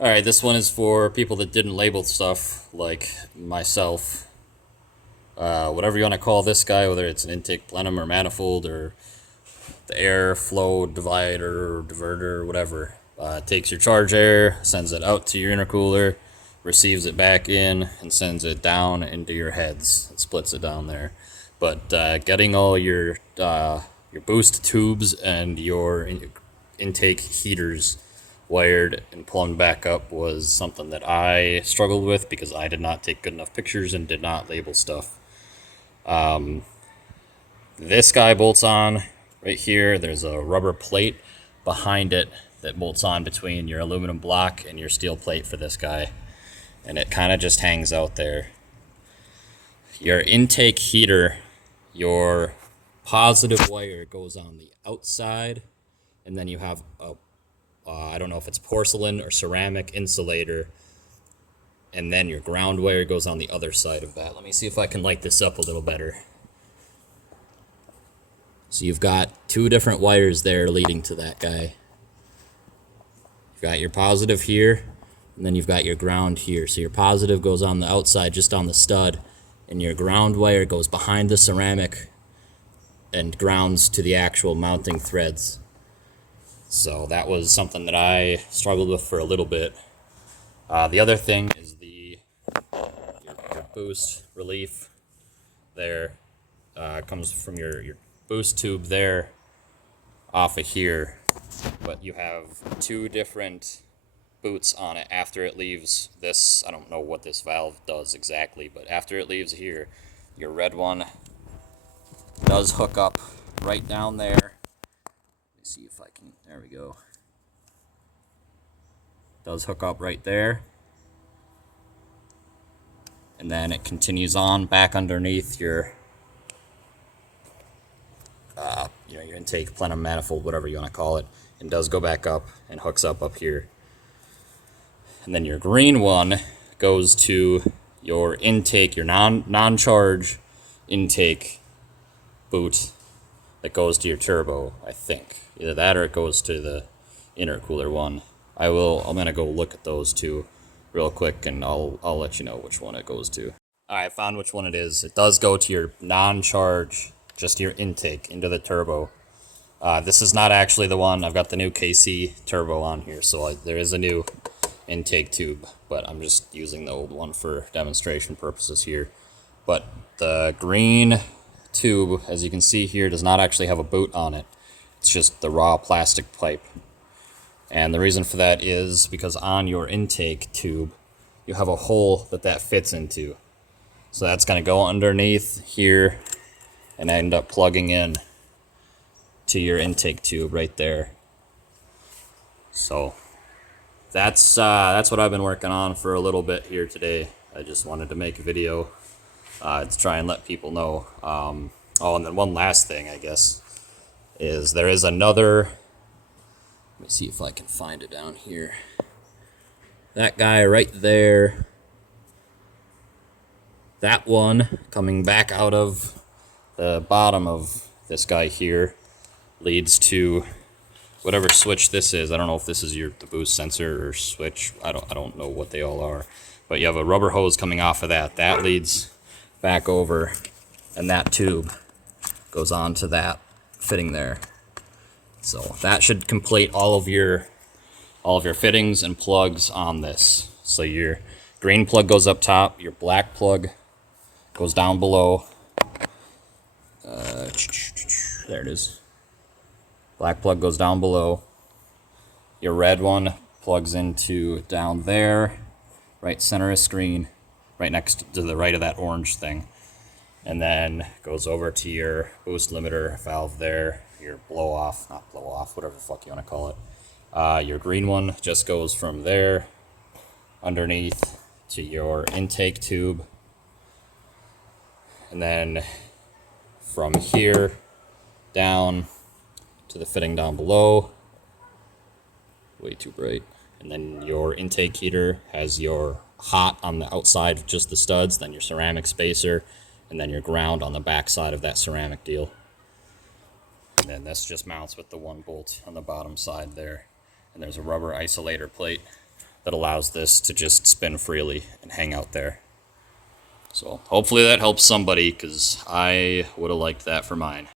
Alright, this one is for people that didn't label stuff, like myself. Whatever you want to call this guy, whether it's an intake plenum or manifold or the air flow divider or diverter or whatever. It takes your charge air, sends it out to your intercooler, receives it back in, and sends it down into your heads. It splits it down there. But getting all your boost tubes and your intake heaters wired and plumbed back up was something that I struggled with because I did not take good enough pictures and did not label stuff. This guy bolts on right here. There's a rubber plate behind it that bolts on between your aluminum block and your steel plate for this guy, and it kind of just hangs out there. Your intake heater, your positive wire goes on the outside, and then you have a I don't know if it's porcelain or ceramic insulator, and then your ground wire goes on the other side of that. Let me see if I can light this up a little better. So you've got two different wires there leading to that guy. You've got your positive here, and then you've got your ground here. So your positive goes on the outside, just on the stud, and your ground wire goes behind the ceramic and grounds to the actual mounting threads. So that was something that I struggled with for a little bit. The other thing is your boost relief there comes from your boost tube there off of here, but you have two different boots on it after it leaves this. I don't know what this valve does exactly, but after it leaves here, your red one does hook up right down there. Let me see if I can, there we go. Does hook up right there. And then it continues on back underneath your your intake plenum manifold, whatever you want to call it, and does go back up and hooks up here. And then your green one goes to your intake, your non-charge intake boot that goes to your turbo, I think. Either that or it goes to the intercooler one. I'm gonna go look at those two real quick, and I'll let you know which one it goes to. Alright, I found which one it is. It does go to your non-charge, just your intake into the turbo. This is not actually the one. I've got the new KC turbo on here, so there is a new intake tube, but I'm just using the old one for demonstration purposes here. But the green tube, as you can see here, does not actually have a boot on it. It's just the raw plastic pipe. And the reason for that is because on your intake tube, you have a hole that fits into. So that's going to go underneath here and end up plugging in to your intake tube right there. So that's what I've been working on for a little bit here today. I just wanted to make a video to try and let people know. Oh, and then one last thing, I guess, is there is another. Let me see if I can find it down here. That guy right there. That one coming back out of the bottom of this guy here leads to whatever switch this is. I don't know if this is the boost sensor or switch. I don't know what they all are. But you have a rubber hose coming off of that. That leads back over, and that tube goes on to that fitting there. So that should complete all of your fittings and plugs on this. So your green plug goes up top, your black plug goes down below. There it is. Black plug goes down below. Your red one plugs into down there, right center of screen, right next to the right of that orange thing. And then goes over to your boost limiter valve there, your not blow off, whatever the fuck you want to call it. Your green one just goes from there underneath to your intake tube. And then from here down to the fitting down below. Way too bright. And then your intake heater has your hot on the outside of just the studs, then your ceramic spacer, and then your ground on the back side of that ceramic deal. And then this just mounts with the one bolt on the bottom side there. And there's a rubber isolator plate that allows this to just spin freely and hang out there. So hopefully that helps somebody, because I would have liked that for mine.